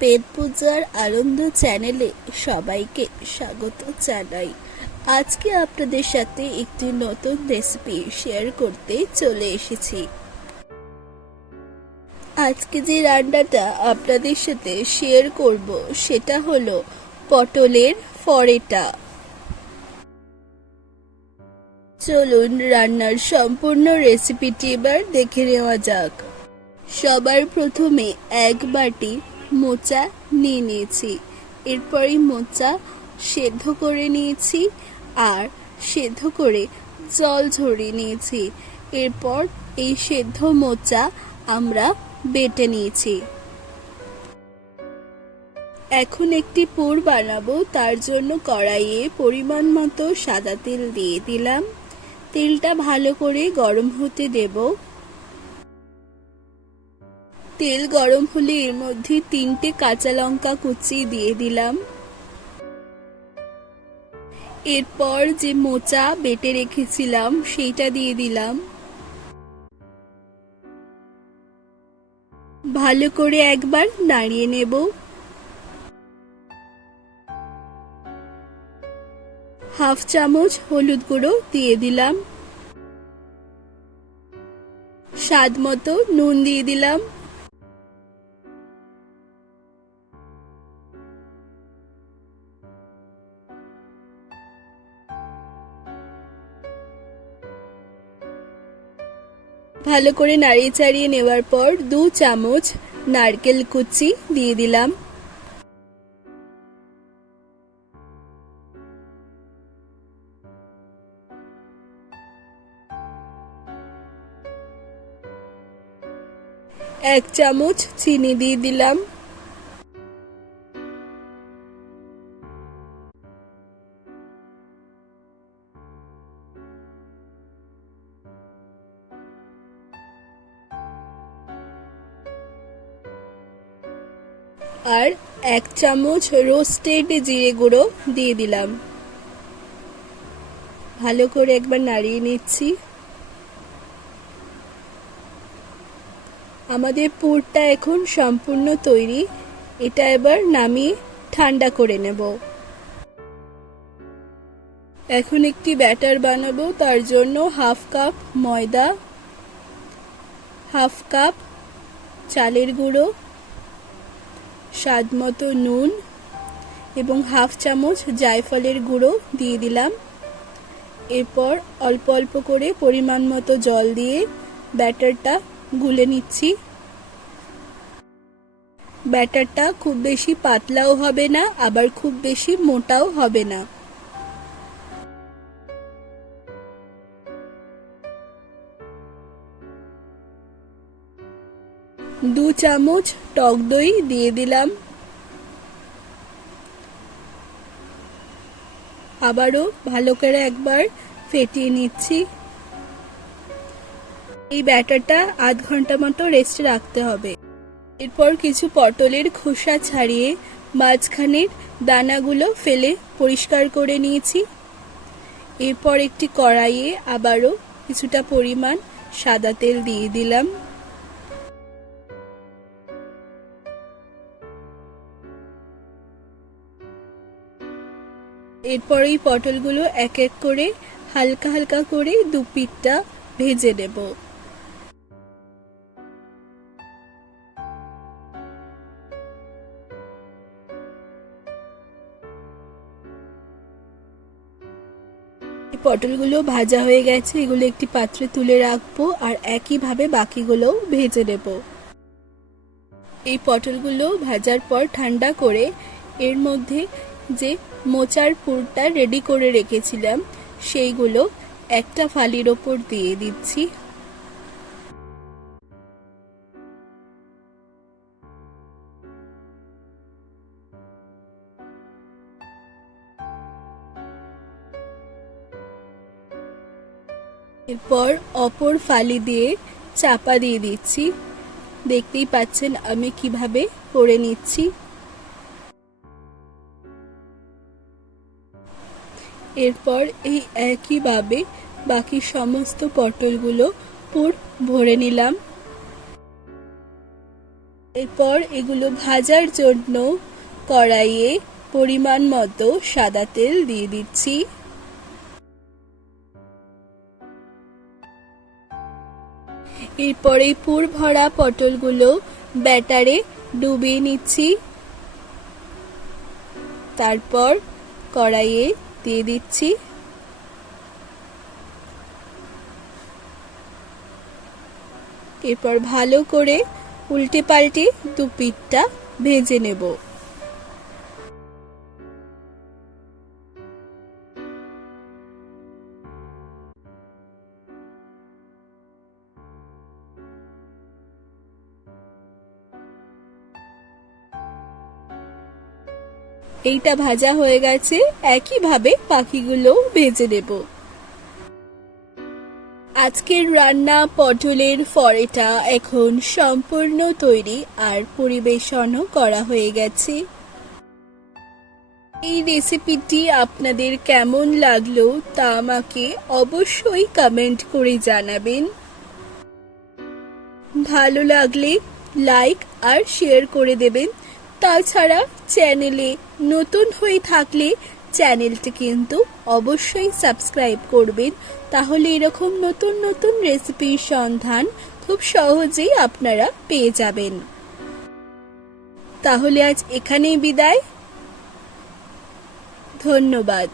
পেট পূজার আনন্দ চ্যানেলে সবাইকে স্বাগত জানাই। আজকে আপনাদের সাথে একটি নতুন রেসিপি শেয়ার করতে চলে এসেছি। আজকে যে রান্নাটা আপনাদের সাথে শেয়ার করব সেটা হলো পটলের ফরেটা। চলুন রান্নার সম্পূর্ণ রেসিপিটি এবার দেখে নেওয়া যাক। সবার প্রথমে এক বাটি মোচা নিয়ে নিয়েছি। এরপরই মোচা সেদ্ধ করে নিয়েছি আর সেদ্ধ করে জল ঝরিয়ে নিয়েছি। এরপর এই সেদ্ধ মোচা আমরা বেটে নিয়েছি। এখন একটি পুর বানাবো, তার জন্য কড়াইয়ে পরিমাণ মতো সাদা তেল দিয়ে দিলাম। তেলটা ভালো করে গরম হতে দেব। তেল গরম হলে এর মধ্যে 3টে কাঁচা লঙ্কা কুচি দিয়ে দিলাম। এরপর যে মোচা বেটে রেখেছিলাম সেইটা দিয়ে দিলাম। ভালো করে একবার নাড়িয়ে নেব। হাফ চামচ হলুদ গুঁড়ো দিয়ে দিলাম। স্বাদ মতো নুন দিয়ে দিলাম। ভালো করে নাড়িয়ে চাড়িয়ে নেওয়ার পর 2 চামচ নারকেল কুচি দিয়ে দিলাম। এক চামচ চিনি দিয়ে দিলাম। আর 1 চামচ রোস্টেড জিরে গুঁড়ো দিয়ে দিলাম। ভালো করে একবার নাড়িয়ে নিচ্ছি। আমাদের পুরটা এখন সম্পূর্ণ তৈরি। এটা এবার নামিয়ে ঠান্ডা করে নেব। এখন একটি ব্যাটার বানাবো, তার জন্য হাফ কাপ ময়দা, হাফ কাপ চালের গুঁড়ো, স্বাদ মতো নুন এবং হাফ চামচ জায়ফলের গুঁড়ো দিয়ে দিলাম। এরপর অল্প অল্প করে পরিমাণ মতো জল দিয়ে ব্যাটারটা গুলে নিচ্ছি। ব্যাটারটা খুব বেশি পাতলাও হবে না, আবার খুব বেশি মোটাও হবে না। দু চামচ টক দই দিয়ে দিলাম। আবারও ভালো করে একবার ফেটিয়ে নিচ্ছি। এই ব্যাটারটা আধ ঘন্টা মতো রেস্টে রাখতে হবে। এরপর কিছু পটলের খোসা ছাড়িয়ে মাঝখানের দানাগুলো ফেলে পরিষ্কার করে নিয়েছি। এরপর একটি কড়াইয়ে আবারও কিছুটা পরিমাণ সাদা তেল দিয়ে দিলাম। এরপর এই পটলগুলো এক এক করে হালকা হালকা করে 2 পিঠটা ভেজে নেব। পটলগুলো ভাজা হয়ে গেছে, এগুলো একটি পাত্রে তুলে রাখবো আর একইভাবে বাকিগুলো ভেজে নেব। এই পটলগুলো ভাজার পর ঠান্ডা করে এর মধ্যে যে মোচার পুরটা রেডি করে রেখেছিলাম সেইগুলো একটা ফালির ওপর দিয়ে দিচ্ছি। এরপর অপর ফালি দিয়ে চাপা দিয়ে দিচ্ছি। দেখতেই পাচ্ছেন আমি কিভাবে করে নিচ্ছি। এরপর এই একইভাবে বাকি সমস্ত পটলগুলো পুর ভরে নিলাম। এরপর এগুলো ভাজার জন্য কড়াইয়ে পরিমাণ মতো সাদা তেল দিয়ে দিচ্ছি। এরপরে পুর ভরা পটলগুলো ব্যাটারে ডুবিয়ে নিচ্ছি। তারপর কড়াইয়ে দিয়ে দিচ্ছি। এরপর ভালো করে উল্টে পাল্টে দু পিঠটা ভেজে নেব। এইটা ভাজা হয়ে গেছে, একইভাবে বাকিগুলো ভেজে নেব। আজকের রান্না পটলের ফরেটা এখন সম্পূর্ণ তৈরি আর পরিবেশনও করা হয়ে গেছে। এই রেসিপিটি আপনাদের কেমন লাগলো তা আমাকে অবশ্যই কমেন্ট করে জানাবেন। ভালো লাগলে লাইক আর শেয়ার করে দেবেন। তাছাড়া চ্যানেলে নতুন হয়ে থাকলে চ্যানেলটি কিন্তু অবশ্যই সাবস্ক্রাইব করবেন, তাহলে এরকম নতুন নতুন রেসিপির সন্ধান খুব সহজেই আপনারা পেয়ে যাবেন। তাহলে আজ এখানেই বিদায়। ধন্যবাদ।